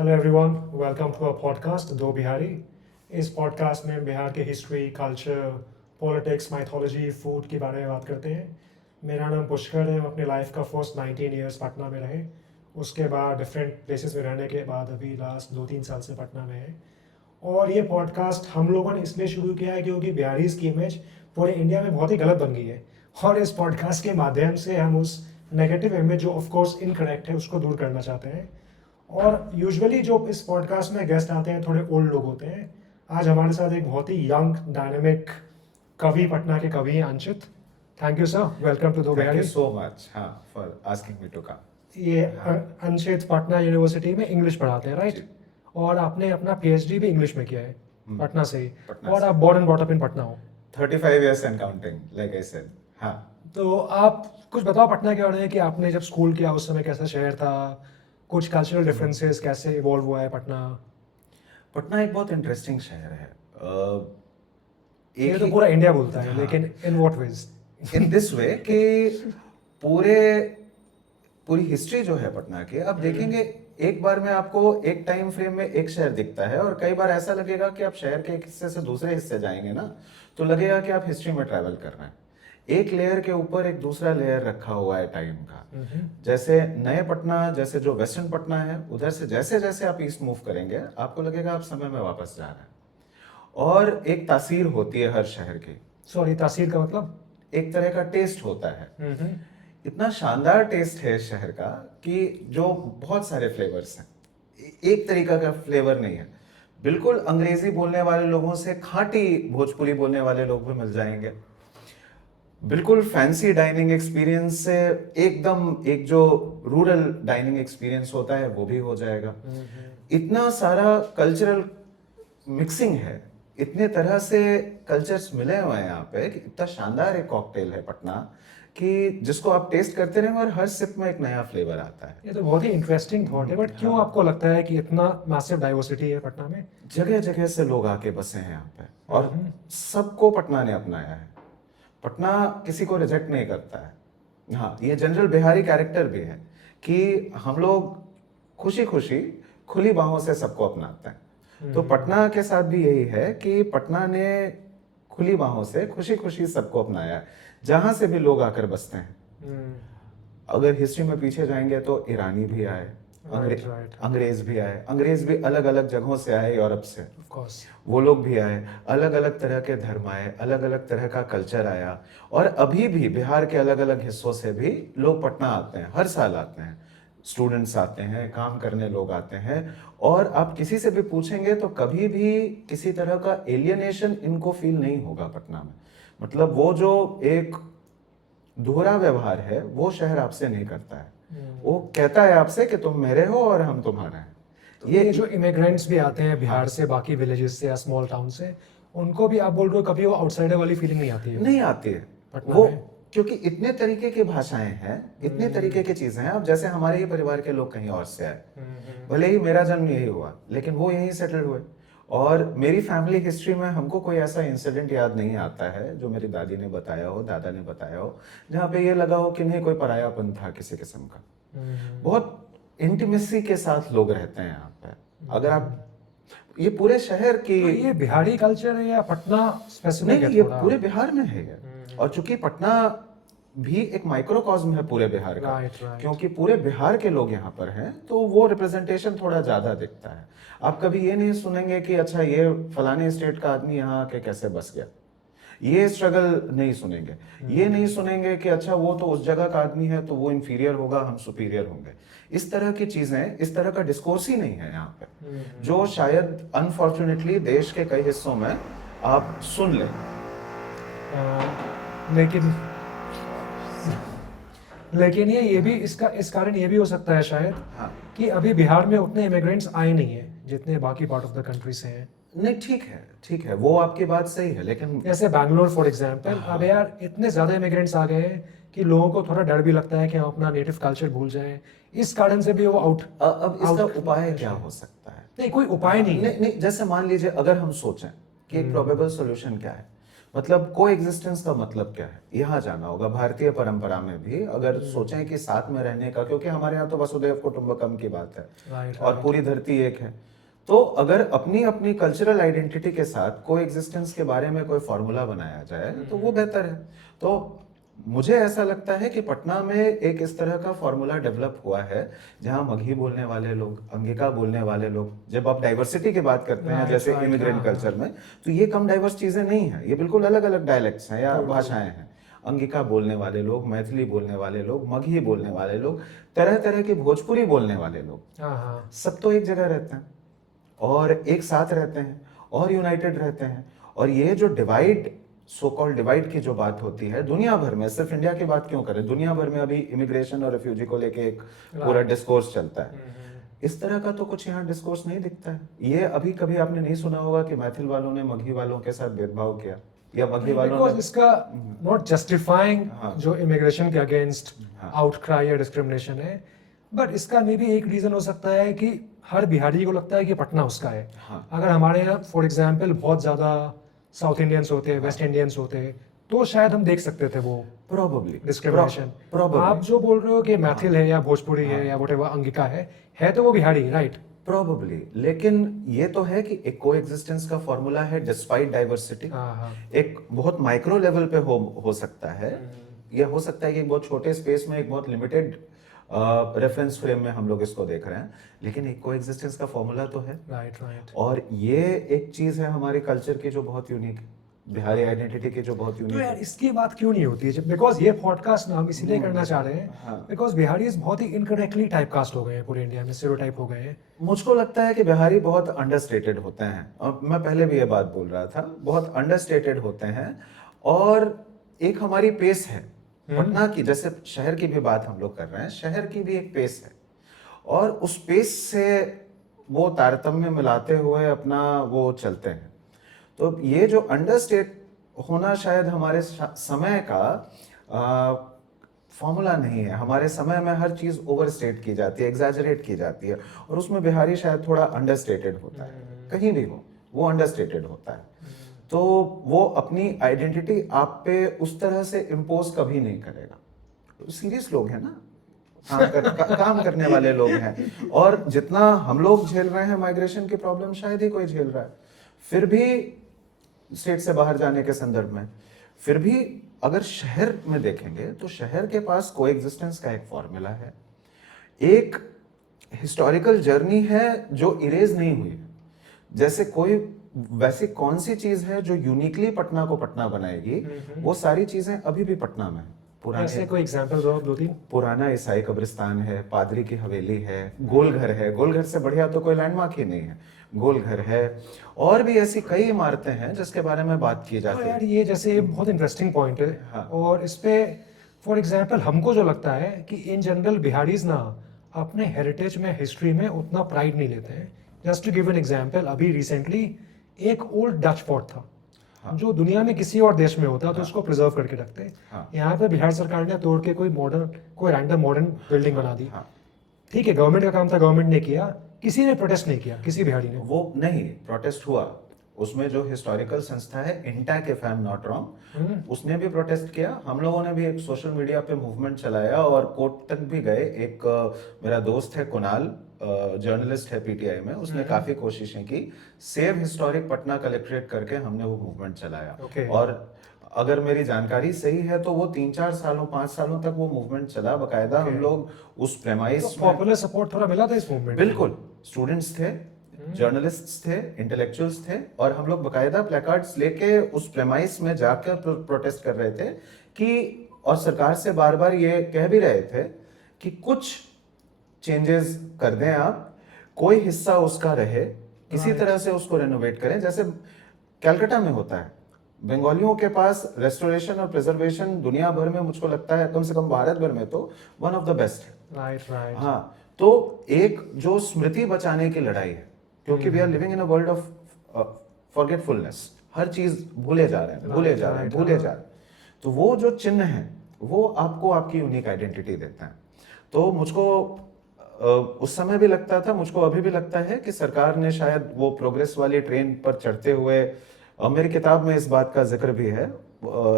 Hello everyone, welcome to a podcast दो बिहारी। इस पॉडकास्ट में बिहार के history, culture, politics, mythology, food के बारे में बात करते हैं। मेरा नाम पुष्कर है। हम अपने लाइफ का फर्स्ट 19 ईयर्स पटना में रहे। उसके बाद डिफरेंट प्लेसेस में रहने के बाद अभी लास्ट 2-3 साल से पटना में है। और ये पॉडकास्ट हम लोगों ने इसलिए शुरू किया है क्योंकि बिहारीज की इमेज पूरे इंडिया में बहुत ही गलत बन गई है। और इस पॉडकास्ट के माध्यम से हम उस नेगेटिव इमेज जो ऑफ कोर्स इनकरेक्ट है उसको दूर करना चाहते हैं। और यूजुअली जो इस पॉडकास्ट में गेस्ट आते हैं थोड़े ओल्ड लोग होते हैं। आज हमारे साथ एक बहुत ही यंग डायनेमिक कवि, पटना के कवि हैं Anshit. Thank you sir, welcome to दो Thank बिहारी। you so much for asking me to come. ये अंशित पटना यूनिवर्सिटी में इंग्लिश पढ़ाते हैं, राइट? जी। और आपने अपना पीएचडी भी इंग्लिश में किया है, पटना से ही। पटना और से। आप born and brought up in Patna हो। 35 years and counting, like I said. हाँ, तो आप कुछ बताओ पटना के बारे में कि आपने जब स्कूल किया उस समय कैसा शहर था, कुछ कल्चरल डिफरेंसेस कैसे इवॉल्व हुआ है पटना। पटना एक बहुत इंटरेस्टिंग शहर है। ये तो पूरा इंडिया बोलता है, हाँ। लेकिन in what ways? In this way कि पूरी हिस्ट्री जो है पटना की, आप देखेंगे एक बार में आपको एक टाइम फ्रेम में एक शहर दिखता है, और कई बार ऐसा लगेगा कि आप शहर के एक हिस्से से दूसरे हिस्से जाएंगे ना, तो लगेगा कि आप हिस्ट्री में ट्रैवल कर रहे हैं। एक लेयर के ऊपर एक दूसरा लेयर रखा हुआ है टाइम का। जैसे नए पटना, जैसे जो वेस्टर्न पटना है, उधर से जैसे जैसे आप ईस्ट मूव करेंगे आपको लगेगा आप समय में वापस जा रहे हैं। और एक तासीर होती है हर शहर की। सॉरी, तासीर का मतलब? एक तरह का टेस्ट होता है। इतना शानदार टेस्ट है इस शहर का कि जो बहुत सारे फ्लेवर्स हैं, एक तरीका का फ्लेवर नहीं है। बिल्कुल अंग्रेजी बोलने वाले लोगों से खाटी भोजपुरी बोलने वाले लोग भी मिल जाएंगे। बिल्कुल फैंसी डाइनिंग एक्सपीरियंस से एकदम एक जो रूरल डाइनिंग एक्सपीरियंस होता है वो भी हो जाएगा। इतना सारा कल्चरल मिक्सिंग है, इतने तरह से कल्चर्स मिले हुए हैं यहाँ पे कि इतना शानदार एक कॉकटेल है पटना कि जिसको आप टेस्ट करते रहेंगे और हर सिप में एक नया फ्लेवर आता है। ये तो बहुत ही इंटरेस्टिंग थॉट है, बट क्यों आपको लगता है कि इतना मैसिव डाइवर्सिटी है पटना में? जगह जगह से लोग आके बसे हैं यहाँ पे, और सबको पटना ने अपनाया है। पटना किसी को रिजेक्ट नहीं करता है। हाँ, ये जनरल बिहारी कैरेक्टर भी है कि हम लोग खुशी खुशी खुली बाहों से सबको अपनाते हैं। तो पटना के साथ भी यही है कि पटना ने खुली बाहों से खुशी खुशी सबको अपनाया है, जहां से भी लोग आकर बसते हैं। अगर हिस्ट्री में पीछे जाएंगे तो ईरानी भी आए, अंग्रेज भी आए। अंग्रेज भी अलग अलग जगहों से आए, यूरोप से। ऑफ कोर्स वो लोग भी आए, अलग अलग तरह के धर्म आए, अलग अलग तरह का कल्चर आया। और अभी भी बिहार के अलग अलग हिस्सों से भी लोग पटना आते हैं, हर साल आते हैं। स्टूडेंट्स आते हैं, काम करने लोग आते हैं। और आप किसी से भी पूछेंगे तो कभी भी किसी तरह का एलियनेशन इनको फील नहीं होगा पटना में। मतलब वो जो एक दोहरा व्यवहार है वो शहर आपसे नहीं करता है। वो कहता है आपसे कि तुम मेरे हो और हम तुम्हारे हैं। तो ये जो इमिग्रेंट्स भी आते हैं बिहार से, बाकी विलेजेस से या स्मॉल टाउन से, उनको भी आप बोल रहे हो कभी वो आउटसाइडर वाली फीलिंग नहीं आती है? नहीं आती है पटना वो, में? क्योंकि इतने तरीके की भाषाएं हैं, इतने तरीके की चीजें हैं। अब जैसे हमारे ही परिवार के लोग कहीं और से आए, भले ही मेरा जन्म यही हुआ लेकिन वो यहीं सेटल हुए। और मेरी फैमिली हिस्ट्री में हमको कोई ऐसा इंसिडेंट याद नहीं आता है जो मेरी दादी ने बताया हो, दादा ने बताया हो, जहाँ पे ये लगा हो कि नहीं कोई परायापन था किसी किस्म का। बहुत इंटीमेसी के साथ लोग रहते हैं यहाँ पे। अगर आप ये पूरे शहर की, तो ये बिहारी कल्चर है या पटना स्पेसिफिक नहीं, है ये थोड़ा? पूरे बिहार में है ये। और चूंकि पटना भी एक माइक्रोकॉस्म है पूरे बिहार का, Right. क्योंकि पूरे बिहार के लोग यहाँ पर हैं, तो वो रिप्रेजेंटेशन थोड़ा ज्यादा दिखता है। आप कभी ये नहीं सुनेंगे कि अच्छा ये फलाने स्टेट का आदमी यहाँ आके कैसे बस गया, ये स्ट्रगल नहीं सुनेंगे। ये नहीं सुनेंगे कि अच्छा वो तो उस जगह का आदमी है तो वो इंफीरियर होगा, हम सुपीरियर होंगे। इस तरह की चीजें, इस तरह का डिस्कोर्स ही नहीं है यहाँ पे, जो शायद अनफॉर्चुनेटली देश के कई हिस्सों में आप सुन लें। लेकिन ये भी इसका इस कारण ये भी हो सकता है शायद, हाँ, कि अभी बिहार में उतने इमिग्रेंट्स आए नहीं है जितने बाकी पार्ट ऑफ द कंट्री से हैं। नहीं ठीक है, वो आपकी बात सही है, लेकिन जैसे बैंगलोर फॉर एग्जांपल, अब यार इतने ज्यादा इमिग्रेंट्स आ गए हैं कि लोगों को थोड़ा डर भी लगता है कि हम अपना नेटिव कल्चर भूल जाएं। इस कारण से भी वो अब इसका उपाय क्या हो सकता है? नहीं, कोई उपाय नहीं है। नहीं, जैसे मान लीजिए अगर हम सोचें कि एक प्रोबेबल सॉल्यूशन क्या है, मतलब को एग्जिस्टेंस का मतलब क्या है, यहाँ जाना होगा। भारतीय परंपरा में भी अगर सोचें कि साथ में रहने का, क्योंकि हमारे यहाँ तो वसुधैव कुटुंबकम की बात है राइट और पूरी धरती एक है, तो अगर अपनी अपनी कल्चरल आइडेंटिटी के साथ को एग्जिस्टेंस के बारे में कोई फॉर्मूला बनाया जाए तो वो बेहतर है। तो मुझे ऐसा लगता है कि पटना में एक इस तरह का फॉर्मूला डेवलप हुआ है जहां मगही बोलने वाले लोग, अंगिका बोलने वाले लोग, जब आप डाइवर्सिटी की बात करते हैं जैसे इमिग्रेंट कल्चर में, तो ये कम डाइवर्स चीजें नहीं है, ये बिल्कुल अलग अलग डायलेक्ट्स हैं या भाषाएं हैं। अंगिका बोलने वाले लोग, मैथिली बोलने वाले लोग, मगही बोलने वाले लोग, तरह तरह के भोजपुरी बोलने वाले लोग, सब तो एक जगह रहते हैं और एक साथ रहते हैं और यूनाइटेड रहते हैं। और ये जो डिवाइड, सो कॉल्ड डिवाइड की जो बात होती है दुनिया भर में, सिर्फ इंडिया की बात क्यों करें, दुनिया भर में अभी इमिग्रेशन और रेफ्यूजी को लेके एक पूरा डिस्कोर्स चलता है। इस तरह का तो कुछ यहाँ डिस्कोर्स नहीं दिखता है। ये अभी कभी आपने नहीं सुना होगा कि मैथिल वालों ने मगही वालों के साथ भेदभाव किया, या मगही वालों ने इसका नॉट जस्टिफाइंग जो इमिग्रेशन के अगेंस्ट आउटक्राई या डिस्क्रिमिनेशन है, बट इसका मे भी एक रीजन हो सकता है कि हर बिहारी को लगता है कि पटना उसका है। अगर हमारे यहाँ फॉर एग्जाम्पल बहुत ज्यादा साउथ इंडियंस होते हैं, वेस्ट इंडियंस होते हैं, तो शायद हम देख सकते थे वो प्रोबेबली डिस्क्रिमिनेशन। आप जो बोल रहे हो कि मैथिल है या भोजपुरी है या व्हाटएवर अंगिका है तो वो बिहारी, राइट? प्रोबेबली, लेकिन ये तो है कि एक को एग्जिस्टेंस का फॉर्मूला है डिस्पाइट डाइवर्सिटी। एक बहुत माइक्रो लेवल पे हो सकता है, या हो सकता है कि एक बहुत छोटे स्पेस में एक बहुत लिमिटेड रेफरेंस फ्रेम में हम लोग इसको देख रहे हैं, लेकिन एक को एग्जिस्टेंस का फॉर्मूला तो है। राइट। और ये एक चीज है हमारे कल्चर की जो बहुत यूनिक है, बिहारी आइडेंटिटी की जो बहुत यूनिक तो यार है। इसकी बात क्यों नहीं होती है? बिकॉज ये पॉडकास्ट ना हम इसीलिए करना चाह रहे हैं बिकॉज बिहारी बहुत ही इनकरेक्टली टाइपकास्ट हो गए हैं पूरे इंडिया में, स्टेरियोटाइप हो गए हैं। मुझको लगता है कि बिहारी बहुत अंडरस्टेटेड होते हैं, और मैं पहले भी ये बात बोल रहा था, बहुत अंडरस्टेटेड होते हैं। और एक हमारी पेस है पटना की, जैसे शहर की भी बात हम लोग कर रहे हैं, शहर की भी एक पेस है, और उस पेस से वो तारतम्य मिलाते हुए अपना वो चलते हैं। तो ये जो अंडरस्टेट होना शायद हमारे समय का फॉर्मूला नहीं है। हमारे समय में हर चीज ओवरस्टेट की जाती है, एग्जैजरेट की जाती है, और उसमें बिहारी शायद थोड़ा अंडरस्टेटेड होता है। कहीं भी हो वो अंडरस्टेटेड होता है। तो वो अपनी आइडेंटिटी आप पे उस तरह से इम्पोज कभी नहीं करेगा। सीरियस लोग हैं ना, काम करने वाले लोग हैं, और जितना हम लोग झेल रहे हैं माइग्रेशन की प्रॉब्लम शायद ही कोई झेल रहा है। फिर भी स्टेट से बाहर जाने के संदर्भ में, फिर भी अगर शहर में देखेंगे तो शहर के पास कोएग्जिस्टेंस का एक फॉर्मूला है, एक हिस्टोरिकल जर्नी है जो इरेज नहीं हुई है। जैसे कोई वैसी कौन सी चीज है जो यूनिकली पटना को पटना बनाएगी, वो सारी चीजें अभी भी पटना में है। ऐसे कोई एग्जांपल दो, दो तीन। पुराना ईसाई कब्रिस्तान है, पादरी की हवेली है, गोलघर है, गोलघर से बढ़िया तो कोई लैंडमार्क ही नहीं है, गोलघर है, और भी ऐसी कई इमारतें हैं जिसके बारे में बात की जाती है। यार ये जैसे बहुत इंटरेस्टिंग पॉइंट है। और इस पे फॉर एग्जांपल हमको जो लगता है कि इन जनरल बिहारीज ना अपने हेरिटेज में, हिस्ट्री में उतना प्राइड नहीं लेते हैं। Just to give an example, अभी रिसेंटली एक ओल्ड डच फोर्ट था जो दुनिया में किसी और देश में होता तो उसको प्रिजर्व करके रखते हैं। यहाँ पे बिहार सरकार ने तोड़ के कोई रैंडम मॉडर्न बिल्डिंग बना दी। ठीक है, गवर्नमेंट का काम था, गवर्नमेंट ने किया, किसी ने प्रोटेस्ट नहीं किया, किसी बिहारी ने। वो नहीं, प्रोटेस्ट हुआ। उसमें जो हिस्टोरिकल संस्था है INTACH, if I am not wrong, उसने भी प्रोटेस्ट किया। हम लोगों ने भी एक सोशल मीडिया पे मूवमेंट चलाया और कोर्ट तक भी गए। एक मेरा दोस्त है कुणाल, जर्नलिस्ट है पीटीआई में, उसने काफी कोशिशें की। सेव हिस्टोरिक पटना कलेक्ट्रेट करके हमने वो मूवमेंट चलाया। और अगर मेरी जानकारी सही है तो वो 3-4 सालों 5 सालों तक वो मूवमेंट चला बकायदा। हम लोग उस प्रेमाइस तो पॉपुलर सपोर्ट थोड़ा मिला था इस मूवमेंट। बिल्कुल, स्टूडेंट्स थे, जर्नलिस्ट्स थे, इंटेलेक्चुअल्स थे, और हम लोग बकायदा प्लेकार्ड्स लेके उस प्रेमाइस में जाकर प्रोटेस्ट कर रहे थे कि, और सरकार से बार बार ये कह भी रहे थे कि कुछ चेंजेस कर दें आप, कोई हिस्सा उसका रहे, किसी तरह से उसको रेनोवेट करें। जैसे कलकत्ता में होता है, बंगालियों के पास रेस्टोरेशन और प्रिजर्वेशन दुनिया भर में, मुझको लगता है कम से कम भारत भर में तो वन ऑफ द बेस्ट है। राइट। हाँ, तो एक जो स्मृति बचाने की लड़ाई है, क्योंकि we are living in a world of forgetfulness, हर चीज भूले जा रहे हैं। तो वो जो चिन्ह है वो आपको आपकी यूनिक आइडेंटिटी देता है। तो मुझको उस समय भी लगता था, मुझको अभी भी लगता है कि सरकार ने शायद वो प्रोग्रेस वाली ट्रेन पर चढ़ते हुए और मेरी किताब में इस बात का जिक्र भी है,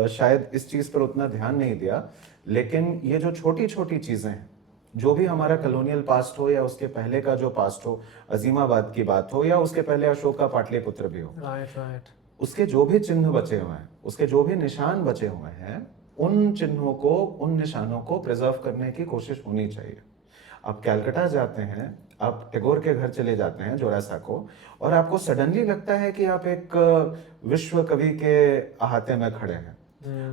शायद इस चीज पर उतना ध्यान नहीं दिया, लेकिन ये जो छोटी छोटी चीजें हैं, जो भी हमारा कॉलोनियल पास्ट हो या उसके पहले का जो पास्ट हो, अजीमाबाद की बात हो या उसके पहले अशोक का पाटलिपुत्र भी हो, राइट राइट। उसके जो भी चिन्ह बचे हुए हैं, उसके जो भी निशान बचे हुए हैं, उन चिन्हों को, उन निशानों को प्रिजर्व करने की कोशिश होनी चाहिए। आप कैलकाटा जाते हैं, आप टैगोर के घर चले जाते हैं जोरासा को, और आपको सडनली लगता है कि आप एक विश्व कवि के अहाते में खड़े हैं।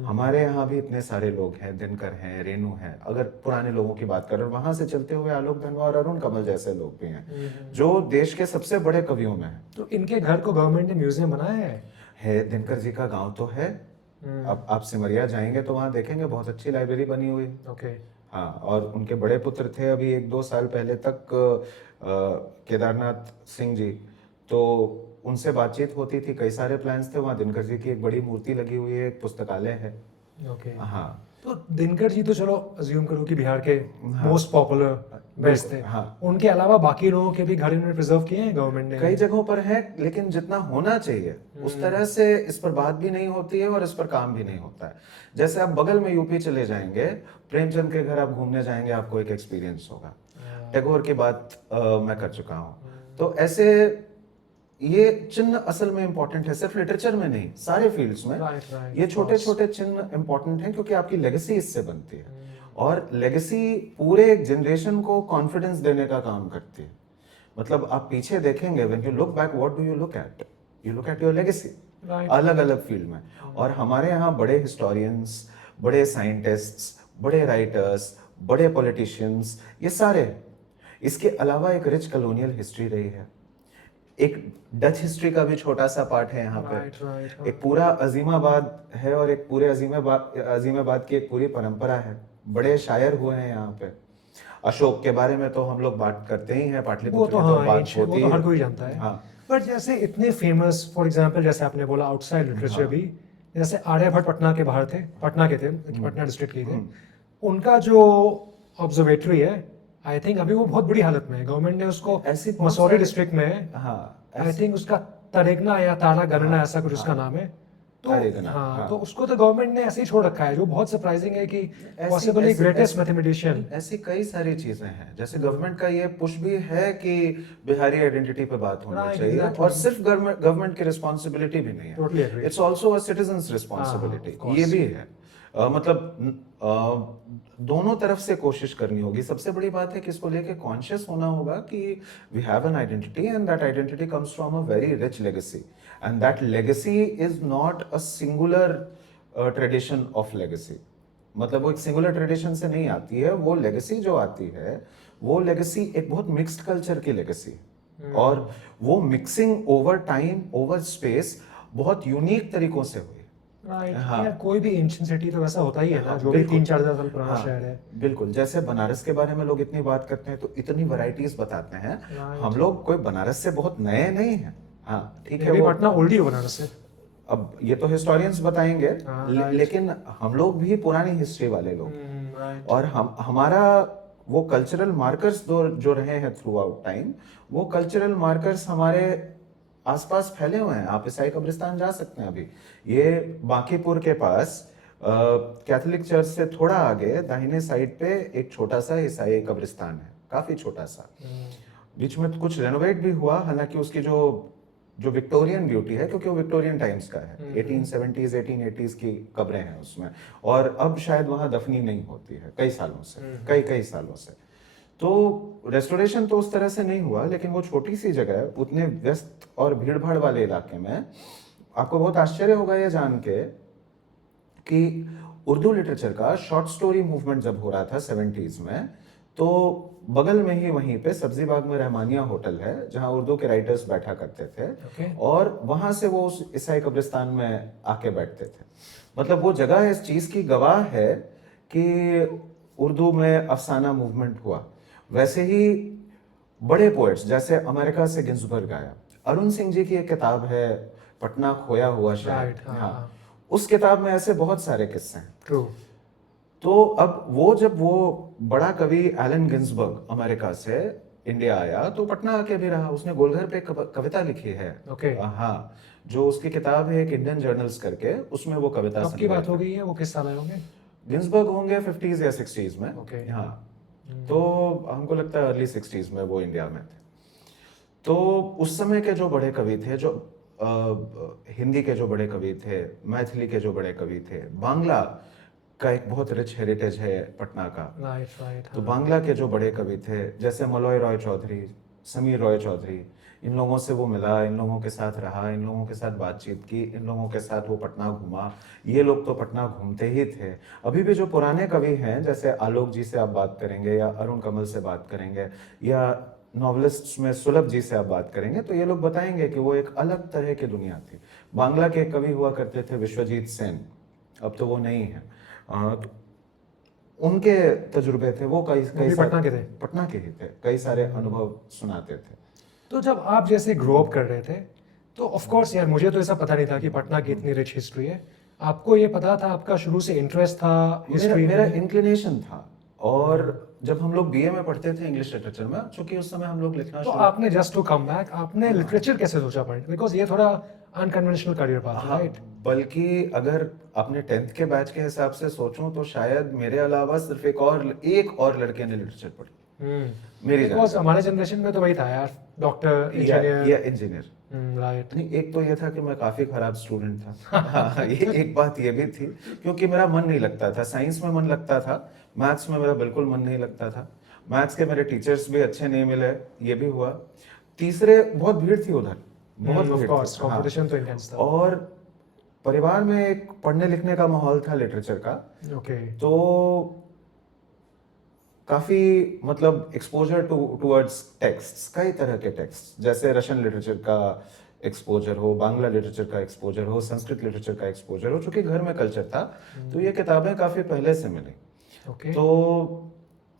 हमारे यहाँ भी इतने सारे लोग हैं, दिनकर हैं, रेणु हैं, अगर पुराने लोगों की बात करें, वहां से चलते हुए आलोक धनवा और अरुण कमल जैसे लोग भी हैं जो देश के सबसे बड़े कवियों में हैं। तो इनके घर को गवर्नमेंट ने म्यूजियम बनाया है दिनकर जी का गांव तो है। अब आप सिमरिया जाएंगे तो वहां देखेंगे बहुत अच्छी लाइब्रेरी बनी हुई है। ओके। हाँ, और उनके बड़े पुत्र थे अभी 1-2 साल पहले तक केदारनाथ सिंह जी, तो उनसे बातचीत होती थी, कई सारे प्लान्स थे। वहाँ दिनकर जी की एक बड़ी मूर्ति लगी हुई है, एक पुस्तकालय है। ओके। हाँ, तो दिनकर जी तो चलो अज्यूम करो कि बिहार के हाँ, मोस्ट पॉपुलर बेस्ट थे। हाँ, उनके अलावा बाकी लोगों के भी घर इन्होंने प्रिजर्व किए हैं गवर्नमेंट ने? कई जगहों पर है, लेकिन जितना होना चाहिए उस तरह से इस पर बात भी नहीं होती है और इस पर काम भी नहीं होता है। जैसे आप बगल में यूपी चले जाएंगे, प्रेमचंद के घर आप घूमने जाएंगे, आपको एक एक्सपीरियंस होगा। टैगोर की बात मैं कर चुका हूँ। तो ऐसे ये चिन्ह असल में इंपॉर्टेंट है, सिर्फ लिटरेचर में नहीं, सारे फील्ड्स में। ये छोटे छोटे चिन्ह इंपॉर्टेंट हैं क्योंकि आपकी लेगेसी इससे बनती है, और लेगेसी पूरे एक जनरेशन को कॉन्फिडेंस देने का काम करती है। मतलब आप पीछे देखेंगे, when you look back, what do you look at? You look at your legacy, अलग अलग फील्ड में। और हमारे यहाँ बड़े हिस्टोरियंस, बड़े साइंटिस्ट्स, बड़े राइटर्स, बड़े पॉलिटिशियंस, ये सारे। इसके अलावा एक रिच कॉलोनियल हिस्ट्री रही है, एक डच हिस्ट्री का भी छोटा सा पार्ट है यहाँ पे। एक पूरा अजीमाबाद है, और एक पूरे अजीमाबाद की एक पूरी परंपरा है। बड़े शायर हुए हैं यहाँ पे। अशोक के बारे में तो हम लोग बात करते ही हैं, पाटलिपुत्र तो में तो हाँ, बात होती वो तो है। हर कोई जानता है। हाँ, बट जैसे इतने फेमस, फॉर एग्जांपल जैसे आपने बोला आउटसाइड लिटरेचर भी, जैसे आर्यभट्ट पटना के बाहर थे, पटना के थे, पटना डिस्ट्रिक्ट के थे। उनका जो ऑब्जर्वेटरी है, आई थिंक अभी वो बहुत बुरी हालत में है। गवर्नमेंट ने उसको ऐसी बहुत मसौरी सारी- डिस्ट्रिक्ट में है, हाँ, आई थिंक उसका तरेगना या तारा गणना ऐसा कुछ उसका नाम है। तो तरेगना, हाँ, हाँ। तो उसको तो गवर्नमेंट ने ऐसे ही छोड़ रखा है, जो बहुत सरप्राइजिंग है कि ऐसी- पॉसिबली ऐसी- ग्रेटेस्ट ऐसी- मैथमेटिशियन। ऐसी कई सारी चीजें हैं। जैसे गवर्नमेंट का ये पुश भी है कि बिहारी आइडेंटिटी पे बात होनी Right, चाहिए, exactly. और सिर्फ गवर्नमेंट की रिस्पॉन्सिबिलिटी भी नहीं Totally है, agree. It's also a citizens responsibility, of course. ये भी है। मतलब दोनों तरफ से कोशिश करनी होगी। सबसे बड़ी बात है कि इसको लेके कॉन्शियस होना होगा कि we have an identity, and that identity comes from a very rich legacy, and that legacy is not a singular tradition of legacy. मतलब वो एक सिंगुलर ट्रेडिशन से नहीं आती है, वो लेगेसी जो आती है, वो लेगेसी एक बहुत मिक्स्ड कल्चर की लेगेसी, और वो mixing over time, over space, बहुत यूनिक तरीकों से हुई। राइट। हाँ। यार कोई भी एंशिएंट सिटी तो वैसा होता ही है ना, हाँ, जो भी बिल्कुल। 3-4 हजार साल पुराना हाँ, शहर है। बिल्कुल। जैसे बनारस के बारे में लोग इतनी बात करते हैं, तो इतनी वैरायटीज बताते हैं। Right. हम लोग कोई बनारस से बहुत नए नहीं हैं। हाँ, ठीक है, ये भी वो पटना ओल्ड ही हो बनारस से। अब ये तो हिस्टोरियंस बताएंगे, हाँ, right. लेकिन हम लोग भी पुरानी हिस्ट्री वाले लोग, राइट। और हमारा वो कल्चरल मार्कर्स जो रहे हैं थ्रू आउट टाइम, वो कल्चरल मार्कर्स हमारे आसपास फैले हुए हैं। आप ईसाई कब्रिस्तान जा सकते हैं अभी, ये बांकीपुर के पास कैथोलिक चर्च से थोड़ा आगे दाहिने साइड पे एक छोटा सा ईसाई कब्रिस्तान है, काफी छोटा सा। बीच में कुछ रेनोवेट भी हुआ, हालांकि उसकी जो विक्टोरियन ब्यूटी है, क्योंकि वो विक्टोरियन टाइम्स का है, 1870s 1880s की कब्रें हैं उसमें, और अब शायद वहां दफनी नहीं होती है कई सालों से, कई सालों से। तो रेस्टोरेशन तो उस तरह से नहीं हुआ, लेकिन वो छोटी सी जगह उतने व्यस्त और भीड़ भाड़ वाले इलाके में, आपको बहुत आश्चर्य होगा ये जान के कि उर्दू लिटरेचर का शॉर्ट स्टोरी मूवमेंट जब हो रहा था 70s में, तो बगल में ही वहीं पे सब्जी बाग में रहमानिया होटल है, जहां उर्दू के राइटर्स बैठा करते थे, और वहां से वो उस ईसाई कब्रिस्तान में आके बैठते थे। मतलब वो जगह इस चीज की गवाह है कि उर्दू में अफसाना मूवमेंट हुआ। वैसे ही बड़े पोएट्स, जैसे अमेरिका से गिन्सबर्ग आया, अरुण सिंह जी की एक किताब है पटना खोया हुआ शहर, हाँ, उस किताब में ऐसे बहुत सारे किस्से हैं। ट्रू। तो अब जब वो बड़ा कवि एलन गिन्सबर्ग अमेरिका से इंडिया आया तो पटना आके भी रहा। उसने गोलघर पे कविता लिखी है। ओके। हाँ, जो उसकी किताब है एक इंडियन जर्नल्स करके, उसमें वो कविता कब की बात संकलित हो है। गई है, वो किस साल आए होंगे? गिन्सबर्ग होंगे 50s या 60s में। ओके। हाँ, तो हमको लगता है अर्ली 60s में वो इंडिया में थे। तो उस समय के जो बड़े कवि थे, जो हिंदी के जो बड़े कवि थे, मैथिली के जो बड़े कवि थे, बांग्ला का एक बहुत रिच हेरिटेज है पटना का। Right right. तो बांग्ला के जो बड़े कवि थे, जैसे मलॉय रॉय चौधरी, समीर रॉय चौधरी, इन लोगों से वो मिला, इन लोगों के साथ रहा, इन लोगों के साथ बातचीत की, इन लोगों के साथ वो पटना घूमा। ये लोग तो पटना घूमते ही थे। अभी भी जो पुराने कवि हैं, जैसे आलोक जी से आप बात करेंगे, या अरुण कमल से बात करेंगे, या नॉवलिस्ट्स में सुलभ जी से आप बात करेंगे, तो ये लोग बताएंगे कि वो एक अलग तरह की दुनिया थी। बांग्ला के कवि हुआ करते थे विश्वजीत सेन, अब तो वो नहीं है। तो उनके तजुर्बे थे, वो कई वो भी पटना के थे? पटना के ही थे, कई सारे अनुभव सुनाते थे। तो जब आप जैसे ग्रो अप कर रहे थे, तो ऑफ कोर्स यार मुझे तो ऐसा पता नहीं था कि पटना की इतनी रिच हिस्ट्री है। आपको ये पता था, आपका शुरू से इंटरेस्ट था हिस्ट्री मेरा में? इंक्लिनेशन था। और जब हम लोग बीए में पढ़ते थे इंग्लिश लिटरेचर में, चूंकि उस समय हम लोग लिखना तो शुरू। आपने जस्ट टू कम बैक, आपने लिटरेचर कैसे सोचा पढ़ने? बिकॉज ये थोड़ा अनकन्वेंशनल करियर पाथ है, हाँ, राइट? बल्कि अगर अपने 10th के बैच के हिसाब से सोचूं तो शायद मेरे अलावा सिर्फ एक और लड़के ने लिटरेचर पढ़ी मेरी बिकॉज हमारे जनरेशन में तो वही था यार, डॉक्टर, या इंजीनियर। इंजीनियर। राइट। नहीं, एक तो ये था कि मैं काफी खराब स्टूडेंट था। हाँ, ये एक बात ये भी थी, क्योंकि मेरा मन नहीं लगता था। साइंस में मन लगता था, मैथ्स में मेरा बिल्कुल मन नहीं लगता था। मैथ्स के मेरे टीचर्स भी अच्छे नहीं मिले, ये भी हुआ। तीसरे, बहुत भीड़ थी उधर, बहुत ऑफ भीड़ कोर्स थी। हाँ, कंपटीशन तो इंटेंस था। और परिवार में एक पढ़ने लिखने का माहौल था लिटरेचर का। ओके। तो काफी मतलब एक्सपोजर टुवर्ड्स टेक्स्ट्स, कई तरह के टेक्स्ट, जैसे रशियन लिटरेचर का एक्सपोजर हो, बांग्ला लिटरेचर का एक्सपोजर हो, संस्कृत लिटरेचर का एक्सपोजर हो। चूंकि घर में कल्चर था, तो ये किताबें काफी पहले से मिली। ओके। तो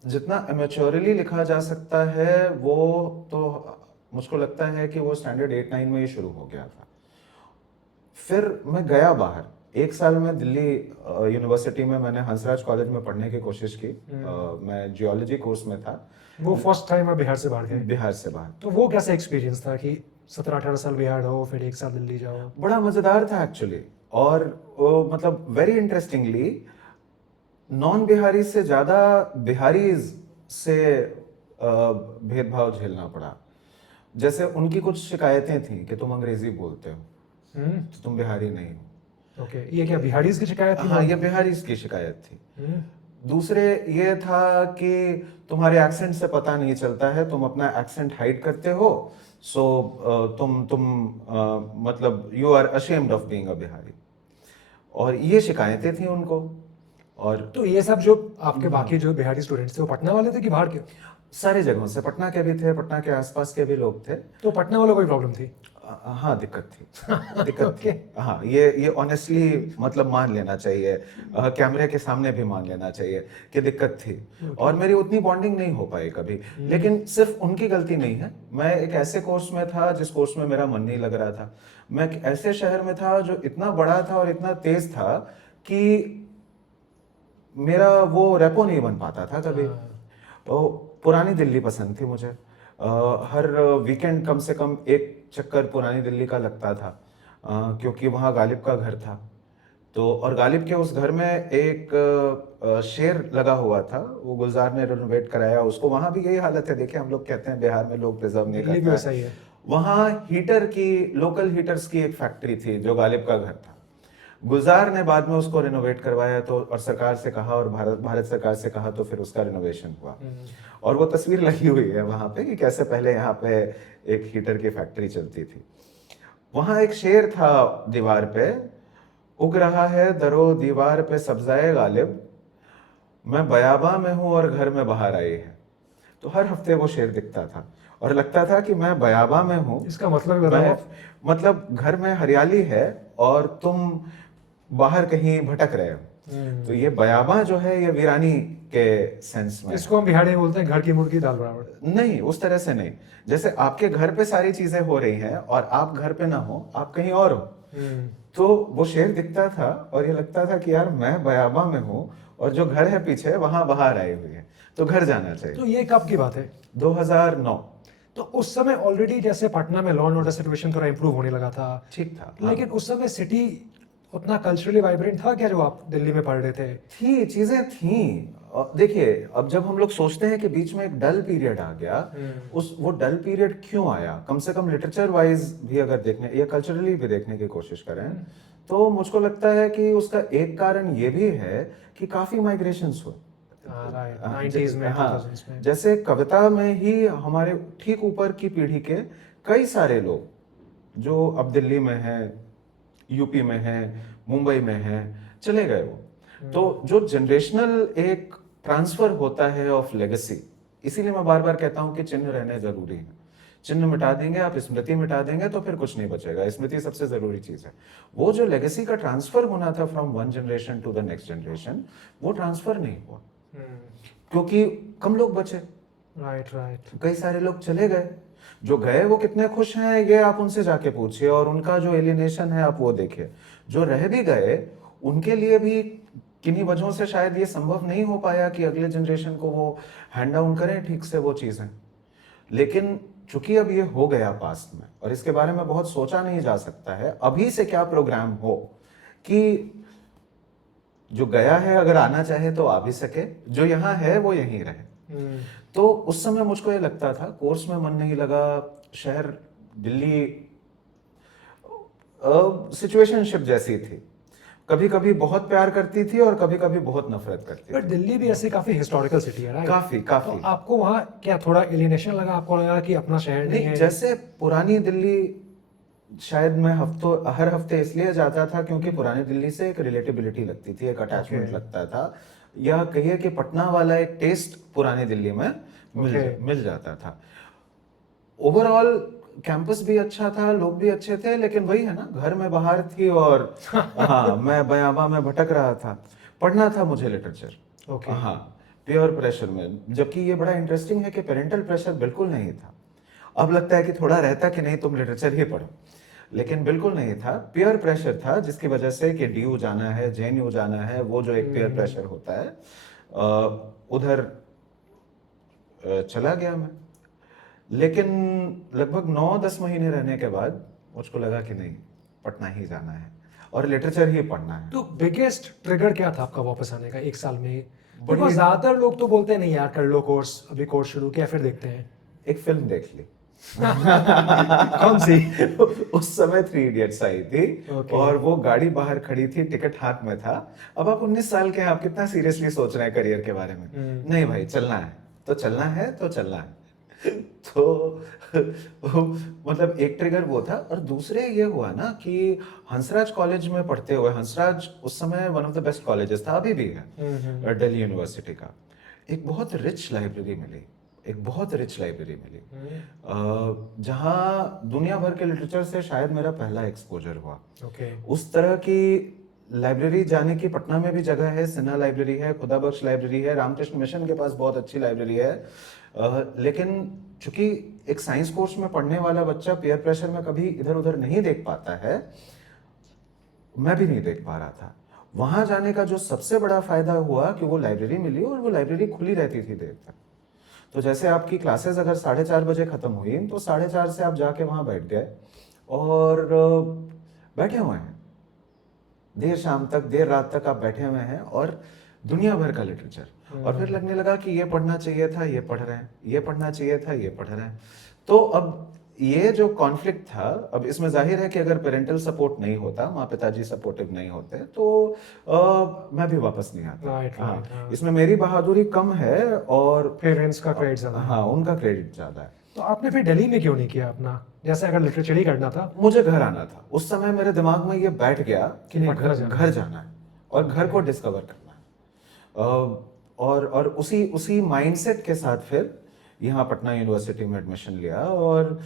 जितना एमेच्योरली लिखा जा सकता है, वो तो मुझको लगता है कि वो स्टैंडर्ड 8-9 में ही शुरू हो गया था। फिर मैं गया बाहर, एक साल में दिल्ली यूनिवर्सिटी में मैंने हंसराज कॉलेज में पढ़ने की कोशिश की। मैं जियोलॉजी कोर्स में था। वो फर्स्ट टाइम आप बिहार से बाहर गए? बिहार से बाहर। तो वो कैसा एक्सपीरियंस था कि 17-18 साल बिहार हो, फिर एक साल दिल्ली जाओ? बड़ा मजेदार था एक्चुअली। और मतलब वेरी इंटरेस्टिंगली, नॉन बिहारी से ज्यादा बिहारीज से भेदभाव झेलना पड़ा। जैसे उनकी कुछ शिकायतें थी कि तुम अंग्रेजी बोलते हो, तो तुम बिहारी नहीं हो। ओके। ये क्या बिहारीज की शिकायत थी? हाँ, ये बिहारीज की शिकायत थी। हम्म। दूसरे ये था कि तुम्हारे एक्सेंट से पता नहीं चलता है, तुम अपना एक्सेंट हाइड करते हो, सो तुम मतलब you are ashamed of being a Bihari. और ये शिकायतें थी उनको। और तो ये सब जो आपके बाकी जो बिहारी स्टूडेंट्स थे, वो पटना वाले थे कि बाहर के? सारे जगहों से, पटना के भी थे, पटना के आसपास के भी लोग थे। तो पटना वालों को भी प्रॉब्लम थी? हाँ, दिक्कत थी, दिक्कत थी। हाँ, ये ऑनेस्टली मतलब मान लेना चाहिए, कैमरे के सामने भी मान लेना चाहिए कि दिक्कत थी। और मेरी उतनी बॉन्डिंग नहीं हो पाई कभी। लेकिन सिर्फ उनकी गलती नहीं है। मैं एक ऐसे कोर्स में था जिस कोर्स में मेरा मन नहीं लग रहा था। मैं एक ऐसे शहर में था जो इतना बड़ा था और इतना तेज था कि मेरा वो रेपो नहीं बन पाता था कभी। तो पुरानी दिल्ली पसंद थी मुझे। हर वीकेंड कम से कम एक चक्कर पुरानी दिल्ली का लगता था, क्योंकि वहाँ गालिब का घर था। तो और गालिब के उस घर में एक शेर लगा हुआ था, वो गुलजार ने रिनोवेट कराया उसको। वहाँ भी यही हालत है, देखिए हम लोग कहते हैं बिहार में लोग प्रिजर्व नहीं दिल्ली भी करते वैसा ही है। वहाँ हीटर की, लोकल हीटर्स की एक फैक्ट्री थी जो गालिब का घर था। गुलजार ने बाद में उसको रिनोवेट करवाया, तो और सरकार से कहा, और भारत सरकार से कहा, तो फिर उसका रिनोवेशन हुआ। और वो तस्वीर लगी हुई है वहां पे कि कैसे पहले यहाँ पे एक हीटर की फैक्ट्री चलती थी। वहां एक शेर था दीवार पे, उग रहा है दरो दीवार पे सब्जाए गालिब, मैं बयाबा में हूं और घर में बाहर आई है। तो हर हफ्ते वो शेर दिखता था और लगता था कि मैं बयाबा में हूं। इसका मतलब बताओ मैं आप। मतलब घर में हरियाली है और तुम बाहर कहीं भटक रहे हो। तो ये बयाबा जो है, ये वीरानी के सेंस में। इसको हम बिहारी में बोलते हैं घर की मुर्गी दाल बराबर। नहीं, उस तरह से नहीं। जैसे आपके घर पे सारी चीजें हो रही हैं और आप घर पे ना हो, आप कहीं और हो। तो वो शेर दिखता था और ये लगता था कि यार मैं बयाबा में हूँ और जो घर है पीछे वहां बाहर आई हुई है। तो घर जाना चाहिए। तो ये कब की बात है? 2009। तो उस समय ऑलरेडी जैसे पटना में लॉ एंड ऑर्डर सिचुएशन थोड़ा इंप्रूव होने लगा था, ठीक था, हाँ। लेकिन उस समय सिटी उतना कल्चरली वाइब्रेंट था क्या जो आप दिल्ली में पढ़ रहे थे? थी, चीजें थी। देखिए, अब जब हम लोग सोचते हैं कि बीच में एक डल पीरियड आ गया, उस वो डल पीरियड क्यों आया, कम से कम लिटरेचर वाइज भी अगर देखने या कल्चरली भी देखने की कोशिश करें, तो मुझको लगता है कि उसका एक कारण ये भी है कि काफी माइग्रेशंस हुए। राइट, 90s में, हाँ, 2000s में। जैसे कविता में ही हमारे ठीक ऊपर की पीढ़ी के कई सारे लोग जो अब दिल्ली में हैं, यूपी में हैं, मुंबई में हैं, चले गए वो। तो जो जनरेशनल एक ट्रांसफर होता है ऑफ लेगेसी, इसीलिए मैं बार बार कहता हूं कि चिन्ह रहने जरूरी है। चिन्ह मिटा देंगे आप, स्मृति मिटा देंगे तो फिर कुछ नहीं बचेगा। स्मृति सबसे जरूरी चीज है। वो जो लेगेसी का ट्रांसफर होना था from one generation to the next generation, वो ट्रांसफर नहीं हुआ क्योंकि कम लोग बचे। Right right. कई सारे लोग चले गए। जो गए वो कितने खुश हैं ये आप उनसे जाके पूछिए, और उनका जो एलिनेशन है आप वो देखिए। जो रह भी गए उनके लिए भी किन्हीं वजहों से शायद ये संभव नहीं हो पाया कि अगले जनरेशन को वो हैंड डाउन करें ठीक से वो चीजें। लेकिन चूंकि अब ये हो गया पास्ट में और इसके बारे में बहुत सोचा नहीं जा सकता है, अभी से क्या प्रोग्राम हो कि जो गया है अगर आना चाहे तो आ भी सके, जो यहाँ है वो यहीं रहे। तो उस समय मुझको ये लगता था, कोर्स में मन नहीं लगा, शहर दिल्ली सिचुएशनशिप जैसी थी, कभी कभी बहुत प्यार करती थी और कभी कभी बहुत नफरत करती बट थी। दिल्ली भी ऐसे काफी हिस्टोरिकल सिटी है, राइट? काफी काफी। तो आपको वहाँ क्या थोड़ा एलिनेशन लगा? आपको लगा कि अपना शहर नहीं है? जैसे पुरानी दिल्ली, शायद मैं हर हफ्ते इसलिए जाता था क्योंकि पुरानी दिल्ली से एक रिलेटेबिलिटी लगती थी, एक अटैचमेंट लगता था, या कहिए कि पटना वाला एक टेस्ट पुरानी दिल्ली में मिल जाता था। ओवरऑल कैंपस भी अच्छा था, लोग भी अच्छे थे, लेकिन वही है ना, घर में बाहर थी और हाँ, मैं बयाबा में भटक रहा था। पढ़ना था मुझे लिटरेचर, हाँ, प्योर प्रेशर में। जबकि ये बड़ा इंटरेस्टिंग है कि पेरेंटल प्रेशर बिल्कुल नहीं था। अब लगता है कि थोड़ा रहता कि नहीं तुम लिटरेचर ही पढ़ो, लेकिन बिल्कुल नहीं था। पीयर प्रेशर था, जिसकी वजह से कि डीयू जाना है, जेएनयू जाना है, वो जो एक पीयर प्रेशर होता है, उधर चला गया मैं। लेकिन लगभग 9-10 महीने रहने के बाद मुझको लगा कि नहीं, पटना ही जाना है और लिटरेचर ही पढ़ना है। तो बिगेस्ट ट्रिगर क्या था आपका वापस आने का एक साल में? बिकॉज ज्यादातर लोग तो बोलते हैं नहीं यार कर लो कोर्स, अभी कोर्स शुरू किया फिर देखते हैं। एक फिल्म देख ली। कौन सी? उस समय 3 इडियट्स आई थी, और वो गाड़ी बाहर खड़ी थी, टिकट हाथ में था। अब आप 19 साल के हैं, आप कितना सीरियसली सोच रहे हैं करियर के बारे में? नहीं भाई, चलना है तो चलना है तो चलना है। तो मतलब एक ट्रिगर वो था, और दूसरे ये हुआ ना कि हंसराज कॉलेज में पढ़ते हुए, हंसराज उस समय one of the best colleges था, अभी भी है, दिल्ली यूनिवर्सिटी का। एक बहुत रिच लाइब्रेरी मिली, एक बहुत रिच लाइब्रेरी मिली, जहाँ दुनिया भर के लिटरेचर से शायद मेरा पहला एक्सपोजर हुआ। उस तरह की लाइब्रेरी जाने की पटना में भी जगह है, सिन्हा लाइब्रेरी है, खुदाबख्श लाइब्रेरी है, रामकृष्ण मिशन के पास बहुत अच्छी लाइब्रेरी है। लेकिन चूंकि एक साइंस कोर्स में पढ़ने वाला बच्चा पीयर प्रेशर में कभी इधर उधर नहीं देख पाता है, मैं भी नहीं देख पा रहा था। वहां जाने का जो सबसे बड़ा फायदा हुआ कि वो लाइब्रेरी मिली, और वो लाइब्रेरी खुली रहती थी देर तक। तो जैसे आपकी क्लासेस अगर 4:30 बजे खत्म हुई तो 4:30 से आप जाके वहां बैठ गए और बैठे हुए हैं देर शाम तक, देर रात तक आप बैठे हुए हैं, और दुनिया भर का लिटरेचर। और फिर लगने लगा कि ये पढ़ना चाहिए था, ये पढ़ रहे हैं, ये पढ़ना चाहिए था, ये पढ़ रहे हैं। तो अब ये जो कॉन्फ्लिक्ट था, अब इसमें जाहिर है कि अगर पेरेंटल सपोर्ट नहीं होता, माँ पिताजी सपोर्टिव नहीं होते, तो मैं भी वापस नहीं आता। हाँ, इसमें मेरी बहादुरी कम है और पेरेंट्स का क्रेडिट ज्यादा। हाँ, उनका क्रेडिट ज्यादा है। तो आपने फिर दिल्ली में क्यों नहीं किया अपना, जैसे अगर लिटरेचर ही करना था? मुझे घर आना था। उस समय मेरे दिमाग में ये बैठ गया कि घर जाना है और घर को डिस्कवर करना है, और उसी माइंडसेट के साथ फिर यहाँ पटना यूनिवर्सिटी में एडमिशन लिया। और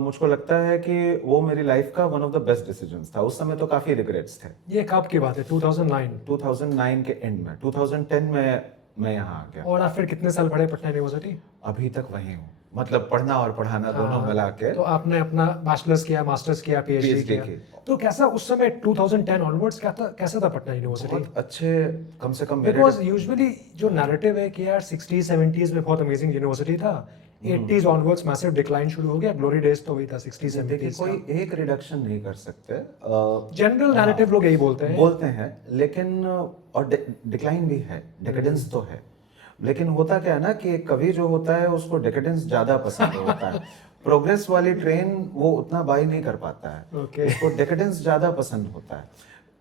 मुझको लगता है कि वो मेरी लाइफ का one of the best decisions था। उस समय तो काफी रिग्रेट्स थे। ये कब की बात है? 2009 के एंड में, 2010 में मैं यहाँ आ गया। और आप फिर कितने साल पढ़े पटना यूनिवर्सिटी? अभी तक वहीं हूँ। मतलब पढ़ना और पढ़ाना दोनों हाँ, मिला के तो आपने अपना बैचलर्स किया, मास्टर्स किया, पीएचडी PhD किया। की। तो कैसा उस समय 2010 ऑनवर्ड्स कैसा था पटना यूनिवर्सिटी? बहुत अच्छे, कम से कम मेरे बिकॉज यूजुअली जो नैरेटिव है कि यार 60s 70s में बहुत अमेजिंग यूनिवर्सिटी था, 80s ऑनवर्ड्स मैसिव डिक्लाइन शुरू हो गया, ग्लोरी डेज तो वही था 60s देखिए 70s कोई का। एक रिडक्शन नहीं कर सकते। जनरल नैरेटिव लोग यही बोलते हैं। लेकिन और डिक्लाइन भी है, डेकेडेंस तो है, लेकिन होता क्या है ना कि एक कवि जो होता है उसको डेकेडेंस ज्यादा पसंद होता है। प्रोग्रेस वाली ट्रेन वो उतना बाई नहीं कर पाता है, Okay. उसको डेकेडेंस ज्यादा पसंद होता है,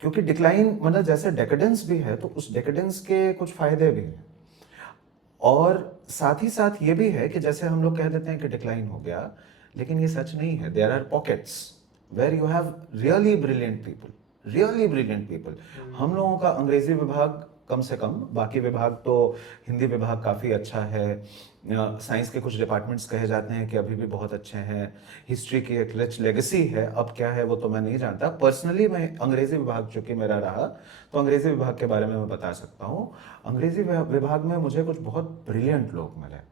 क्योंकि डिक्लाइन मतलब जैसे डेकेडेंस भी है तो उस डेकेडेंस के कुछ फायदे भी हैं, और साथ ही साथ ये भी है कि जैसे हम लोग कह देते हैं कि डिक्लाइन हो गया, लेकिन ये सच नहीं है। There are pockets where you have really brilliant people, really brilliant people. हम लोगों का अंग्रेजी विभाग कम से कम, बाकी विभाग तो हिंदी विभाग काफ़ी अच्छा है, साइंस के कुछ डिपार्टमेंट्स कहे जाते हैं कि अभी भी बहुत अच्छे हैं, हिस्ट्री की एक रिच लेगेसी है, अब क्या है वो तो मैं नहीं जानता। पर्सनली मैं अंग्रेजी विभाग चूंकि मेरा रहा, तो अंग्रेजी विभाग के बारे में मैं बता सकता हूँ। अंग्रेजी विभाग में मुझे कुछ बहुत ब्रिलियंट लोग मिले,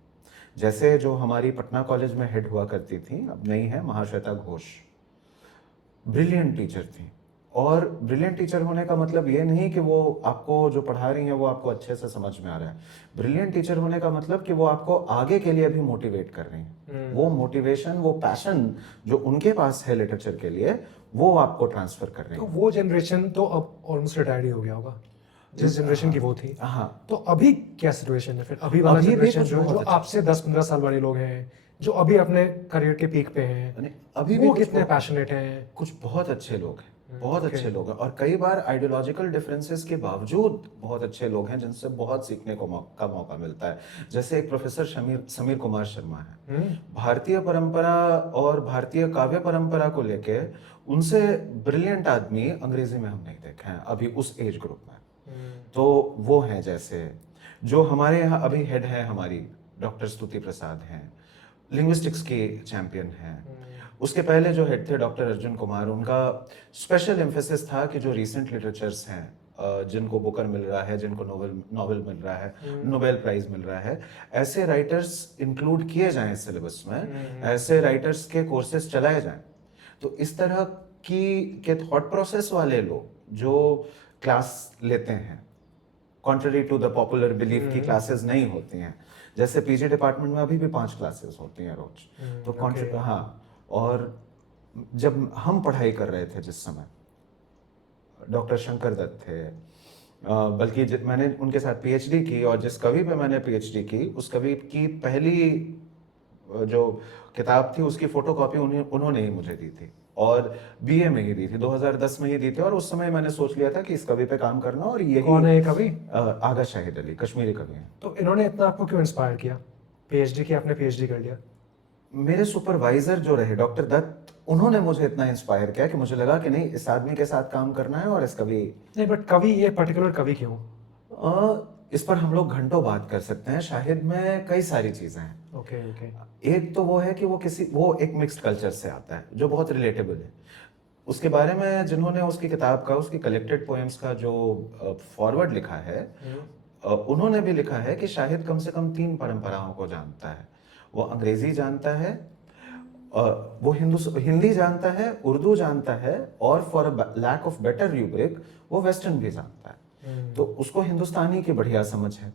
जैसे जो हमारी पटना कॉलेज में हेड हुआ करती थी, अब नहीं है, महाश्वेता घोष, ब्रिलियंट टीचर थी। और ब्रिलियंट टीचर होने का मतलब ये नहीं कि वो आपको जो पढ़ा रही हैं वो आपको अच्छे से समझ में आ रहा है। ब्रिलियंट टीचर होने का मतलब कि वो आपको आगे के लिए भी मोटिवेट कर रही हैं। वो मोटिवेशन, वो पैशन जो उनके पास है लिटरेचर के लिए, वो आपको ट्रांसफर कर रही तो हैं। वो जनरेशन तो अब ऑलमोस्ट रिटायर्ड ही हो गया होगा, जिस जनरेशन की वो थी। हाँ, तो अभी क्या सिचुएशन है फिर? अभी वाला अभी भी जनरेशन कुछ जो बहुत अच्छा। आपसे 10-15 साल वाले लोग हैं, जो अभी अपने करियर के पीक पे हैं, यानी अभी भी वो कुछ कितने बहुत- पैशनेट हैं? कुछ बहुत अच्छे लोग हैं, बहुत okay. अच्छे लोग हैं, और कई बार आइडियोलॉजिकल डिफरेंसेस के बावजूद बहुत अच्छे लोग हैं जिनसे बहुत सीखने को का मौका मिलता है। जैसे एक प्रोफेसर समीर कुमार शर्मा है, भारतीय परंपरा और भारतीय काव्य परंपरा को लेके उनसे ब्रिलियंट आदमी अंग्रेजी में हम नहीं देखे हैं अभी उस एज ग्रुप में। तो वो हैं, जैसे जो हमारे यहाँ अभी हेड है हमारी डॉक्टर स्तुति प्रसाद हैं, लिंग्विस्टिक्स के चैंपियन हैं। उसके पहले जो हेड थे डॉक्टर अर्जुन कुमार, उनका स्पेशल एम्फेसिस था कि जो रीसेंट लिटरेचर्स हैं, जिनको बुकर मिल रहा है, जिनको नोबेल मिल रहा है, नोबेल प्राइज मिल रहा है, ऐसे राइटर्स इंक्लूड किए जाएं सिलेबस में, ऐसे राइटर्स के कोर्सेज चलाए जाएं। तो इस तरह की के थॉट प्रोसेस वाले लोग जो क्लास लेते हैं, contrary to the popular belief की क्लासेस नहीं होती हैं, जैसे पीजी डिपार्टमेंट में अभी भी 5 क्लासेस होती हैं रोज। तो हाँ, और जब हम पढ़ाई कर रहे थे जिस समय, डॉक्टर शंकर दत्त थे, बल्कि मैंने उनके साथ पीएचडी की, और जिस कवि पे मैंने पीएचडी की उस कवि की पहली जो किताब थी उसकी फोटोकॉपी उन्होंने ही मुझे दी थी, और बीए में ही दी थी, 2010 में ही दी थी। और उस समय मैंने सोच लिया था कि इस कवि पे काम करना, और यही कौन है ये कवि? आगा शाहिद अली, कश्मीरी कवि हैं। तो इन्होंने इतना आपको क्यों इंस्पायर किया? पीएचडी की आपने पीएचडी कर लिया। मेरे सुपरवाइजर जो रहे डॉक्टर दत्त, उन्होंने मुझे इतना इंस्पायर किया कि मुझे लगा कि नहीं, इस आदमी के साथ काम करना है, और इस कवि नहीं, बट कवि, ये पर्टिकुलर कवि क्यों? इस पर हम लोग घंटों बात कर सकते हैं। शाहिद में कई सारी चीजें हैं। Okay okay. एक तो वो है कि वो एक मिक्स्ड कल्चर से आता है जो बहुत रिलेटेबल है। उसके बारे में जिन्होंने उसकी किताब का, उसकी कलेक्टेड पोएम्स का जो फॉरवर्ड लिखा है, उन्होंने भी लिखा है कि शाहिद कम से कम 3 परंपराओं को जानता है। वो अंग्रेजी जानता है, वो हिंदी जानता है, उर्दू जानता है, और for lack of better rubric वो वेस्टर्न भी जानता है। तो उसको हिंदुस्तानी की बढ़िया समझ है।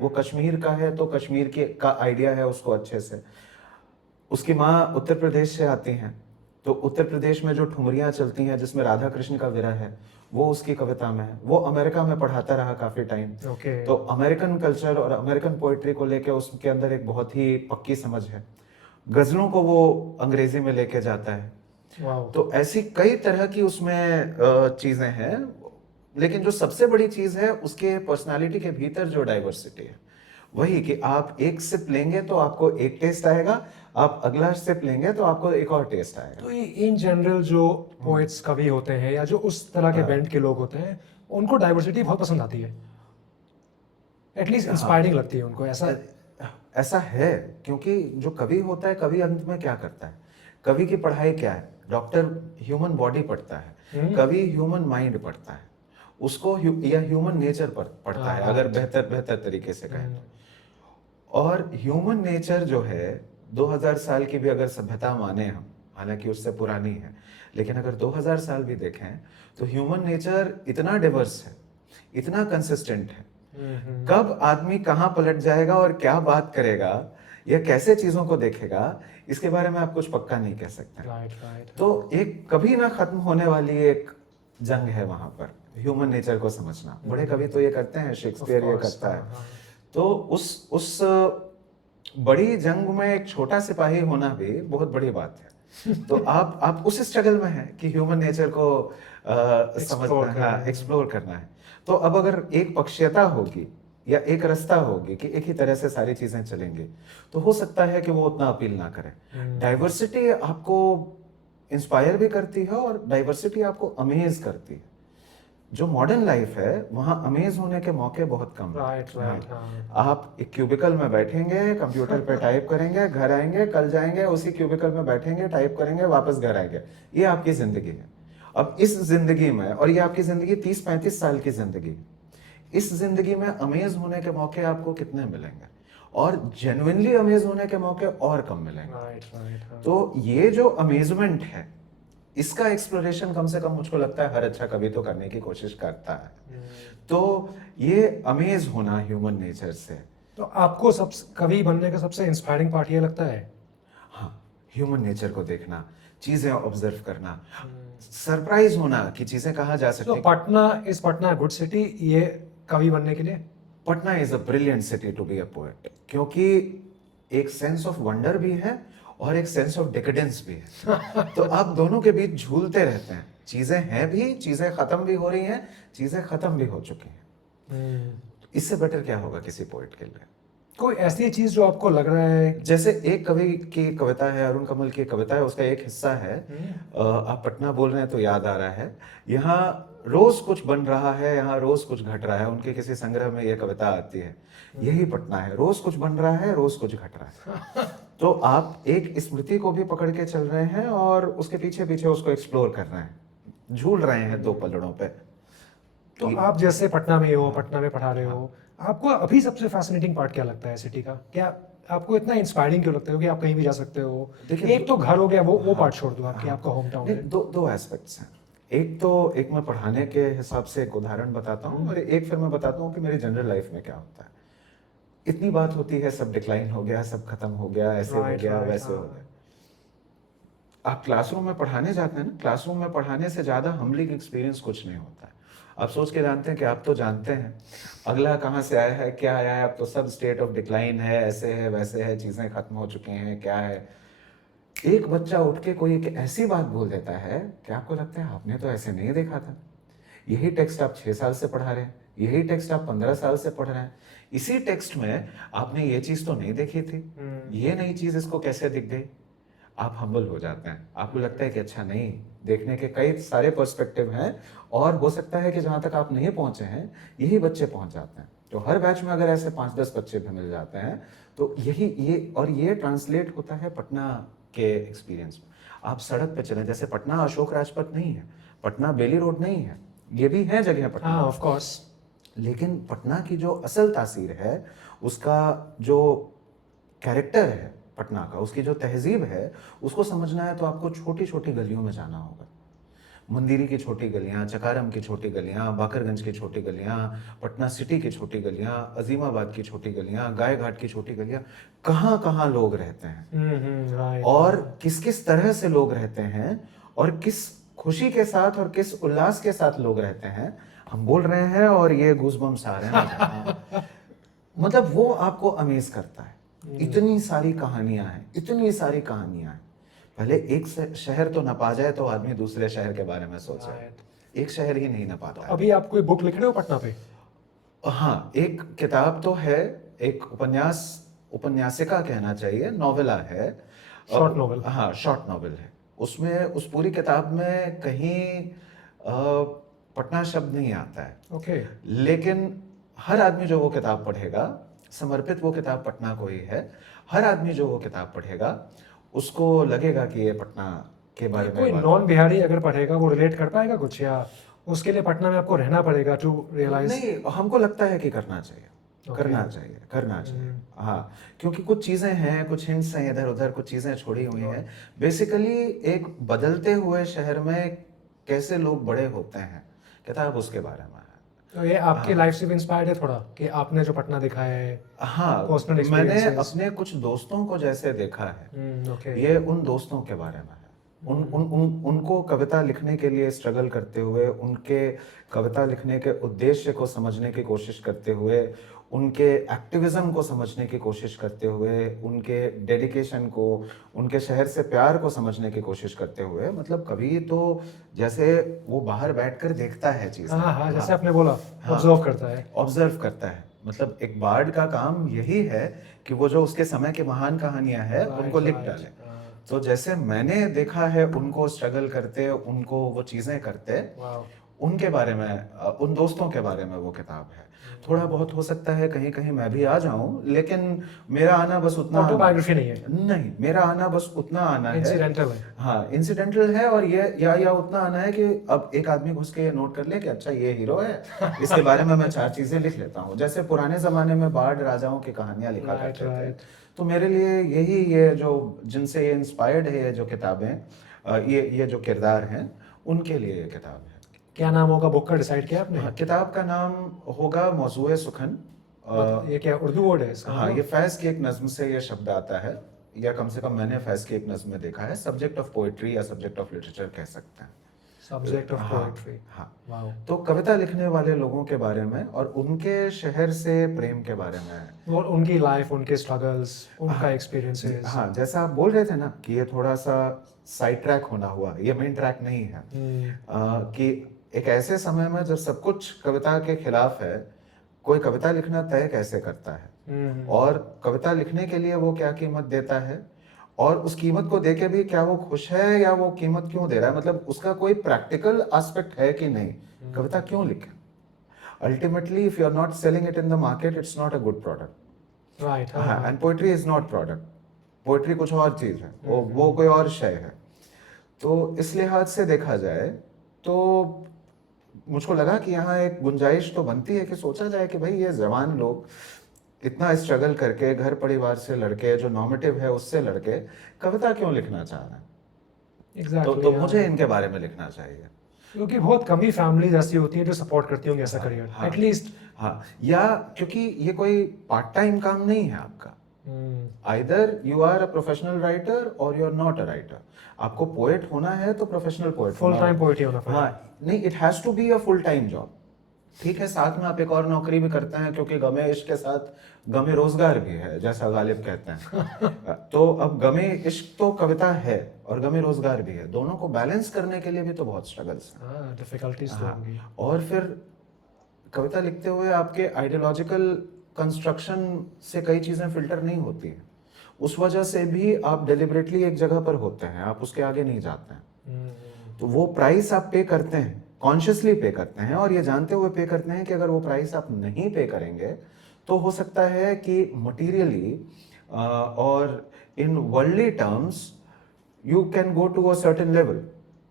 वो कश्मीर का है तो कश्मीर के का आइडिया है उसको अच्छे से। उसकी माँ उत्तर प्रदेश से आती हैं, तो उत्तर प्रदेश में जो ठुमरियाँ चलती हैं जिसमें राधा कृष्ण का विरह है, वो उसकी कविता में है। वो अमेरिका में पढ़ाता रहा काफी टाइम, तो अमेरिकन कल्चर और अमेरिकन पोइट्री को लेके उसके अंदर एक बहुत ही पक्की समझ है। गजलों को वो अंग्रेजी में लेके जाता है। तो ऐसी कई तरह की उसमें चीजें हैं, लेकिन जो सबसे बड़ी चीज है उसके पर्सनालिटी के भीतर जो डाइवर्सिटी है, वही कि आप एक सिप लेंगे तो आपको एक टेस्ट आएगा, आप अगला सिप लेंगे तो आपको एक और टेस्ट आएगा। तो ये इन जनरल जो पोएट्स कवि होते हैं या जो उस तरह के बेंट के लोग होते हैं, उनको डाइवर्सिटी बहुत पसंद आती है, एटलीस्ट इंस्पायरिंग लगती है उनको। ऐसा है, क्योंकि जो कवि होता है, कवि अंत में क्या करता है? कवि की पढ़ाई क्या है? डॉक्टर ह्यूमन बॉडी पढ़ता है, कवि ह्यूमन माइंड पढ़ता है, उसको या ह्यूमन नेचर पढ़ता है, अगर बेहतर तरीके से कहें तो। और ह्यूमन नेचर जो है 2000 साल की भी अगर सभ्यता माने हम, हालांकि उससे पुरानी है, लेकिन अगर 2000 साल भी देखें तो ह्यूमन नेचर इतना डिवर्स है, इतना कंसिस्टेंट है। कब आदमी कहाँ पलट जाएगा और क्या बात करेगा या कैसे चीजों को देखेगा, इसके बारे में आप कुछ पक्का नहीं कह सकते। राइट। तो एक कभी ना खत्म होने वाली एक जंग है वहां पर, ह्यूमन नेचर को समझना। बड़े कवि तो ये करते हैं, शेक्सपियर ये करता है। तो उस बड़ी जंग में एक छोटा सिपाही होना भी बहुत बड़ी बात है। तो आप उस स्ट्रगल में हैं कि ह्यूमन नेचर को समझना है, एक्सप्लोर करना है। तो अब अगर एक पक्षीयता होगी या एक रास्ता होगी कि एक ही तरह से सारी चीजें चलेंगी, तो हो सकता है कि वो उतना अपील ना करे। डाइवर्सिटी आपको इंस्पायर भी करती है और डाइवर्सिटी आपको अमेज करती है। जो मॉडर्न लाइफ है वहाँ अमेज होने के मौके बहुत कम हैं। राइट। आप एक क्यूबिकल में बैठेंगे, कंप्यूटर पे टाइप करेंगे, घर आएंगे, कल जाएंगे उसी क्यूबिकल में बैठेंगे, टाइप करेंगे, वापस घर आएंगे। ये आपकी जिंदगी है। अब इस जिंदगी में, और ये आपकी जिंदगी 30-35 साल की जिंदगी है, इस जिंदगी में अमेज होने के मौके आपको कितने मिलेंगे, और जेन्युइनली अमेज होने के मौके और कम मिलेंगे। राइट। तो ये जो अमेजमेंट है, इसका एक्सप्लोरेशन कम से कम मुझको लगता है हर अच्छा कवि तो करने की कोशिश करता है। तो ये अमेज होना ह्यूमन नेचर से। तो आपको सब कवि बनने का सबसे इंस्पायरिंग पार्ट ये लगता है? हाँ, ह्यूमन नेचर को देखना, चीजें ऑब्जर्व करना, सरप्राइज होना कि चीजें कहाँ जा सकती तो पटना गुड सिटी ये कवि बनने के लिए? Patna is a brilliant city to be a poet, क्योंकि एक सेंस ऑफ वंडर भी है और एक सेंस ऑफ डिकेडेंस भी है। तो आप दोनों के बीच झूलते रहते हैं। चीजें हैं भी, चीजें खत्म भी हो रही हैं, चीजें खत्म भी हो चुकी हैं। इससे बेटर क्या होगा किसी पोएट के लिए? कोई ऐसी चीज जो आपको लग रहा है? जैसे एक कवि की कविता है, अरुण कमल की कविता है, उसका एक हिस्सा है, आप पटना बोल रहे हैं तो याद आ रहा है, यहाँ रोज कुछ बन रहा है, यहाँ रोज कुछ घट रहा है। उनके किसी संग्रह में यह कविता आती है, यही पटना है, रोज कुछ बन रहा है, रोज कुछ घट रहा है। तो आप एक स्मृति को भी पकड़ के चल रहे हैं और उसके पीछे पीछे उसको एक्सप्लोर कर रहे हैं, झूल रहे हैं दो पलड़ों पे। तो आप जैसे पटना में हो, पटना में पढ़ा रहे हो, आपको अभी सबसे फैसिनेटिंग पार्ट क्या लगता है सिटी का? क्या आपको इतना इंस्पायरिंग क्यों लगता है कि आप कहीं भी जा सकते हो? देखिए, एक तो घर हो गया, वो पार्ट छोड़ दो आपकी, आपका होम टाउन है। दो एस्पेक्ट्स हैं। एक मैं पढ़ाने के हिसाब से एक उदाहरण बताता हूँ, और एक फिर मैं बताता हूँ कि मेरी जनरल लाइफ में क्या होता है। इतनी बात होती है सब डिक्लाइन हो गया, सब खत्म हो गया, ऐसे हो गया, वैसे हो गया। आप क्लासरूम में पढ़ाने जाते हैं ना, क्लासरूम में पढ़ाने से ज्यादा हम्बलिंग एक्सपीरियंस कुछ नहीं होता है। आप सोच के जानते हैं कि आप तो जानते हैं अगला कहाँ से आया है, क्या आया है, अब तो सब स्टेट ऑफ डिक्लाइन है, ऐसे है, वैसे है, चीजें खत्म हो चुकी हैं, क्या है। एक बच्चा उठ के कोई एक ऐसी बात बोल देता है कि आपको लगता है आपने तो ऐसे नहीं देखा था। यही टेक्स्ट आप 6 साल से पढ़ा रहे हैं, यही टेक्स्ट आप 15 साल से पढ़ रहे हैं, इसी टेक्स्ट में आपने ये चीज तो नहीं देखी थी, ये नई चीज इसको कैसे दिख गई। आप हम्बल हो जाते हैं, आपको लगता है कि अच्छा नहीं, देखने के कई सारे पर्सपेक्टिव हैं, और हो सकता है कि जहां तक आप नहीं पहुंचे हैं यही बच्चे पहुंच जाते हैं। तो हर बैच में अगर ऐसे 5-10 बच्चे भी मिल जाते हैं तो ये ट्रांसलेट होता है पटना के एक्सपीरियंस में। आप सड़क पे चलें, जैसे पटना अशोक राजपथ नहीं है, पटना बेली रोड नहीं है, ये भी है जगह पटना, हाँ ऑफ कोर्स, लेकिन पटना की जो असल तासीर है, उसका जो कैरेक्टर है पटना का, उसकी जो तहजीब है, उसको समझना है तो आपको छोटी छोटी गलियों में जाना होगा। मंदिरी की छोटी गलियां, चकारम की छोटी गलियां, बाकरगंज की छोटी गलियां, पटना सिटी की छोटी गलियां, अजीमाबाद की छोटी गलियां, गाय घाट की छोटी गलियां, कहाँ कहाँ लोग रहते हैं, राइट, और किस किस तरह से लोग रहते हैं, और किस खुशी के साथ और किस उल्लास के साथ लोग रहते हैं। हम बोल रहे हैं और ये गूज़बम्स आ रहे हैं। मतलब वो आपको अमेज करता है। इतनी सारी कहानियां हैं, इतनी सारी कहानियां हैं। पहले एक शहर तो न पा जाए तो आदमी दूसरे शहर के बारे में सोचे, एक शहर ही नहीं न पाता है। अभी आप कोई बुक लिख रहे हो पटना पे? हाँ, एक किताब तो है, एक उपन्यासिका कहना चाहिए, नॉवेला है, शॉर्ट नॉवेल। हाँ, शॉर्ट नॉवेल है। उसमें उस पूरी किताब में कहीं पटना शब्द नहीं आता है। ओके। लेकिन हर आदमी जो वो किताब पढ़ेगा, समर्पित वो किताब पटना को ही है, हर आदमी जो वो किताब पढ़ेगा उसको लगेगा कि ये पटना के बारे में कोई नॉन बिहारी अगर पढ़ेगा वो रिलेट कर पाएगा कुछ, या उसके लिए पटना में आपको रहना पड़ेगा टू रियलाइज? नहीं, हमको लगता है कि करना चाहिए। करना चाहिए, करना चाहिए। हाँ, क्योंकि कुछ चीजें हैं, कुछ हिंट्स हैं इधर उधर, कुछ चीजें छोड़ी हुई हैं। बेसिकली एक बदलते हुए शहर में कैसे लोग बड़े होते हैं, किताब उसके बारे में है। तो ये आपकी लाइफ से भी इंस्पायर्ड है थोड़ा, कि आपने जो पटना दिखा है, हाँ, पर्सनल मैंने एक्सपीरियंसेस। अपने कुछ दोस्तों को जैसे देखा है, ओके। ये उन दोस्तों के बारे में है। उनको कविता लिखने के लिए स्ट्रगल करते हुए, उनके कविता लिखने के उद्देश्य को समझने की कोशिश करते हुए, उनके एक्टिविज्म को समझने की कोशिश करते हुए, उनके डेडिकेशन को, उनके शहर से प्यार को समझने की कोशिश करते हुए, मतलब कभी तो जैसे वो बाहर बैठकर देखता है चीजें, हाँ हाँ, जैसे आपने बोला, ऑब्जर्व करता है। ऑब्जर्व करता है। मतलब एक बार्ड का काम यही है कि वो जो उसके समय की महान कहानियां हैं उनको लिख डाले। तो जैसे मैंने देखा है उनको स्ट्रगल करते, उनको वो चीजें करते, उनके बारे में, उन दोस्तों के बारे में वो किताब है। थोड़ा बहुत हो सकता है कहीं कहीं मैं भी आ जाऊं, लेकिन मेरा आना बस उतना, ऑटोबायोग्राफी नहीं है। नहीं, मेरा आना बस उतना आना है, इंसिडेंटल है। हाँ, इंसिडेंटल है। और ये या उतना आना है कि अब एक आदमी घुस के ये नोट कर ले कि अच्छा ये हीरो है, इसके बारे में मैं 4 चीजें लिख लेता हूँ। जैसे पुराने जमाने में बाढ़ राजाओं की कहानियां लिखा करते थे, तो मेरे लिए यही, ये जो जिनसे ये इंस्पायर्ड है, ये जो किताबें, ये जो किरदार हैं, उनके लिए ये किताब है। क्या नाम होगा बुक का, डिसाइड किया आपने? किताब का नाम होगा मौज़ूए सुखन। ये क्या उर्दू वर्ड है इसका? हाँ, ये फैज़ की एक नज्म से ये शब्द आता है, या कम से कम मैंने फैज़ की एक नज्म में देखा है। सब्जेक्ट ऑफ पोएट्री या सब्जेक्ट ऑफ लिटरेचर कह सकते हैं। Subject of poetry. हाँ, वाओ। तो कविता लिखने वाले लोगों के बारे में और उनके शहर से प्रेम के बारे में, और उनकी लाइफ, उनके स्ट्रगल्स, उनका एक्सपीरियंसेस। हाँ, जैसा आप बोल रहे थे ना कि ये थोड़ा सा साइड ट्रैक होना हुआ, ये मेन ट्रैक नहीं है। कि एक ऐसे समय में जब सब कुछ कविता के खिलाफ है, कोई कविता लिखना तय कैसे करता है, और कविता लिखने के लिए वो क्या कीमत देता है, और उस कीमत को देके भी क्या वो खुश है, या वो कीमत क्यों दे रहा है, मतलब उसका कोई प्रैक्टिकल एस्पेक्ट है कि नहीं, कविता क्यों लिखे। Ultimately if you are not selling it in the market, it's not a good product. Right. And poetry is not product, poetry कुछ और चीज है, वो कोई और शय है। तो इस लिहाज से देखा जाए तो मुझको लगा कि यहाँ एक गुंजाइश तो बनती है कि सोचा जाए कि भाई ये जवान लोग इतना स्ट्रगल करके, घर परिवार से लड़के, जो नॉर्मेटिव है उससे लड़के, कविता क्यों लिखना चाह रहे हैं। Exactly, तो मुझे इनके बारे में लिखना चाहिए, क्योंकि बहुत कम ही फैमिलीज ऐसी होती हैं जो सपोर्ट करती होंगी ऐसा करियर, एटलीस्ट। हाँ, या क्योंकि ये कोई पार्ट टाइम काम नहीं है आपका। Either you are a professional writer or you are not a writer. आपको पोएट होना है तो professional poet, full time poet ही होना पड़ेगा। हाँ, नहीं, it has to be a full time job. ठीक है, साथ में आप एक और नौकरी भी करते हैं, क्योंकि गमे इश्क के साथ गमे रोजगार भी है, जैसा गालिब कहते हैं। तो अब गमे इश्क तो कविता है और गमे रोजगार भी है, दोनों को बैलेंस करने के लिए भी तो बहुत स्ट्रगल्स हैं, डिफिकल्टीज तो होंगी। और फिर कविता लिखते हुए आपके आइडियोलॉजिकल कंस्ट्रक्शन से कई चीजें फिल्टर नहीं होती हैं, उस वजह से भी आप डेलिबरेटली एक जगह पर होते हैं, आप उसके आगे नहीं जाते हैं। तो वो प्राइस आप पे करते हैं, कॉन्शियसली पे करते हैं, और ये जानते हुए पे करते हैं कि अगर वो प्राइस आप नहीं पे करेंगे तो हो सकता है कि मटीरियली और in worldly terms you can go to a certain level,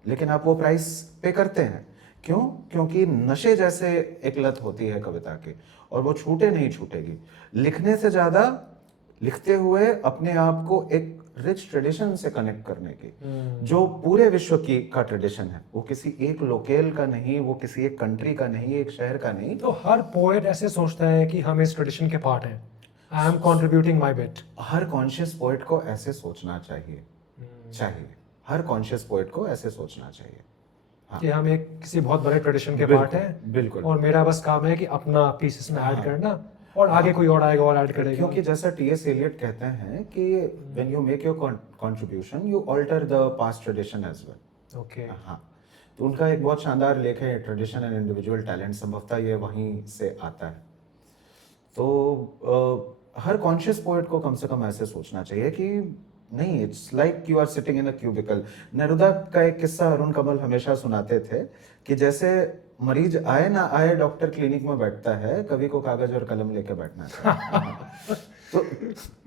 लेकिन आप वो प्राइस पे करते हैं। क्यों? क्योंकि नशे जैसे एक लत होती है कविता की, और वो छूटे नहीं छूटेगी। लिखने से ज्यादा लिखते हुए अपने आप को एक रिच ट्रेडिशन से कनेक्ट करने की, जो पूरे विश्व की का ट्रेडिशन है, वो किसी एक लोकेल का नहीं, वो किसी एक कंट्री का नहीं, एक शहर का नहीं। तो हर पोएट ऐसे सोचता है कि हम इस ट्रेडिशन के पार्ट हैं, I am contributing my bit. Her conscious poet को ऐसे सोचना चाहिए, हर कॉन्शियस पोएट को ऐसे सोचना चाहिए, हाँ, कि हम एक किसी बहुत बड़े ट्रेडिशन के पार्ट हैं, बिल्कुल, और मेरा बस काम है कि अपना पीस इसमें ऐड करना, और आगे कोई और आएगा और ऐड करेगा। क्योंकि जैसा टीएस एलियट कहते हैं कि when you make your contribution you alter the past tradition as well. Okay, हाँ, तो उनका एक बहुत शानदार लेख है, ट्रेडिशन एंड इंडिविजुअल टैलेंट, संभवतः ये वहीं से आता है। तो हर कॉन्शियस पोएट को कम से कम ऐसे सोचना चाहिए कि नहीं, it's like you are sitting in a cubicle. Neruda का एक किस्सा अरुण कमल हमेशा सुनाते थे कि जैसे मरीज आए ना आए, डॉक्टर क्लिनिक में बैठता है, कवि को कागज और कलम लेके बैठना चाहिए।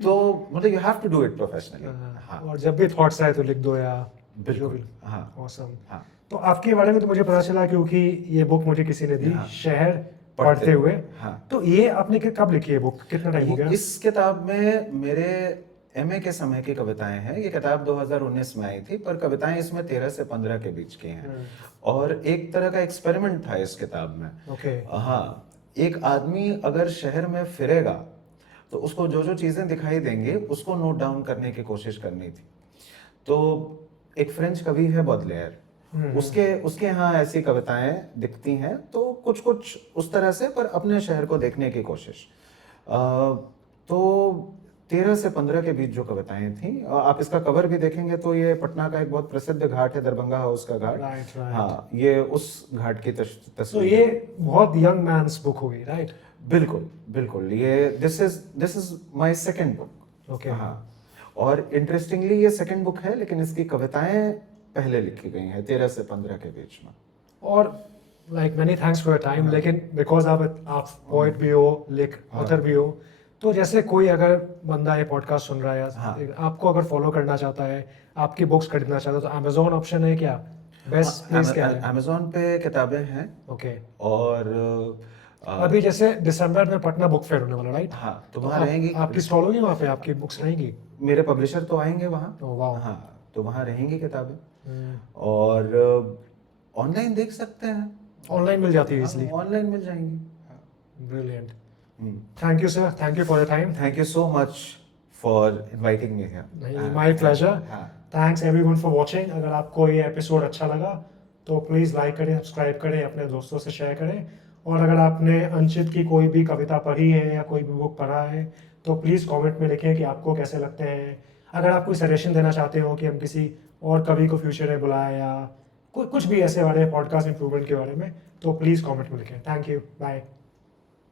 तो मतलब you have to do it professionally. हाँ, और जब भी थॉट्स आए तो लिख दो, या बिल्कुल, हाँ, ऑसम। हाँ। तो आपके बारे में तो मुझे पता चला क्योंकि ये बुक मुझे किसी ने दी, शहर पढ़ते हुए। हाँ। तो ये आपने कब लिखी है बुक, कितना टाइम हो गया? इस किताब में मेरे एमए के समय की कविताएं हैं। ये किताब 2019 में आई थी, पर कविताएं इसमें 13 से 15 के बीच की हैं। और एक तरह का एक्सपेरिमेंट था इस किताब में। ओके। हाँ, एक आदमी अगर शहर में फिरेगा तो उसको जो जो चीज़ें दिखाई देंगी उसको नोट डाउन करने की कोशिश करनी थी। तो एक फ्रेंच कवि है बॉडलेयर, उसके उसके यहाँ ऐसी कविताएं दिखती हैं, तो कुछ कुछ उस तरह से, पर अपने शहर को देखने की कोशिश। तो 13 से 15 के बीच जो कविताएं थी, आप इसका कवर भी देखेंगे तो ये पटना का एक बहुत प्रसिद्ध घाट है, दरभंगा हाउस का घाट। राइट। हाँ, ये उस घाट की तो तस्वीर ये है। बहुत यंग मैन्स बुक होगी, राइट? बिल्कुल बिल्कुल। ये this is my second book. Okay. हाँ, और इंटरेस्टिंगली ये सेकंड बुक है, लेकिन इसकी कविताएं पहले लिखी गई हैं 13 से 15 के बीच में। और like many thanks for your time, लेकिन बिकॉज आप पोइट भी हो, ऑथर भी हो, तो जैसे कोई अगर बंदा ये पॉडकास्ट सुन रहा है, हाँ। आपको अगर फॉलो करना चाहता है, आपकी बुक्स खरीदना चाहता है, तो अमेजोन ऑप्शन है क्या? बेस्ट प्लेस क्या है? अमेजोन पे किताबें हैं। ओके। और अभी जैसे दिसंबर में पटना बुक फेयर होने वाला, राइट? हाँ, तो तो वहाँ रहेंगी। आपकी स्टॉल होगी वहाँ पे, आपकी बुक्स रहेंगी? मेरे पब्लिशर तो आएंगे वहाँ। ओह वाह। हाँ, तो वहाँ रहेंगी किताबें। और ऑनलाइन देख सकते हैं। ऑनलाइन मिल जाती है इसलिए? ऑनलाइन मिल जाएंगी। Brilliant. Thank you sir, thank you for your time. Thank you so much for inviting me here. My pleasure. हाँ। Thanks everyone for watching. अगर आपको ये एपिसोड अच्छा लगा तो प्लीज़ लाइक करें, सब्सक्राइब करें, अपने दोस्तों से शेयर करें। और अगर आपने अंशित की कोई भी कविता पढ़ी है या कोई भी बुक पढ़ा है तो प्लीज़ कमेंट में लिखें कि आपको कैसे लगते हैं। अगर आप कोई सजेशन देना चाहते हो कि हम किसी और कवि को फ्यूचर में बुलाएं या कुछ भी ऐसे वाले पॉडकास्ट इंप्रूवमेंट के बारे में, तो प्लीज़ कमेंट में लिखें। Thank you, bye.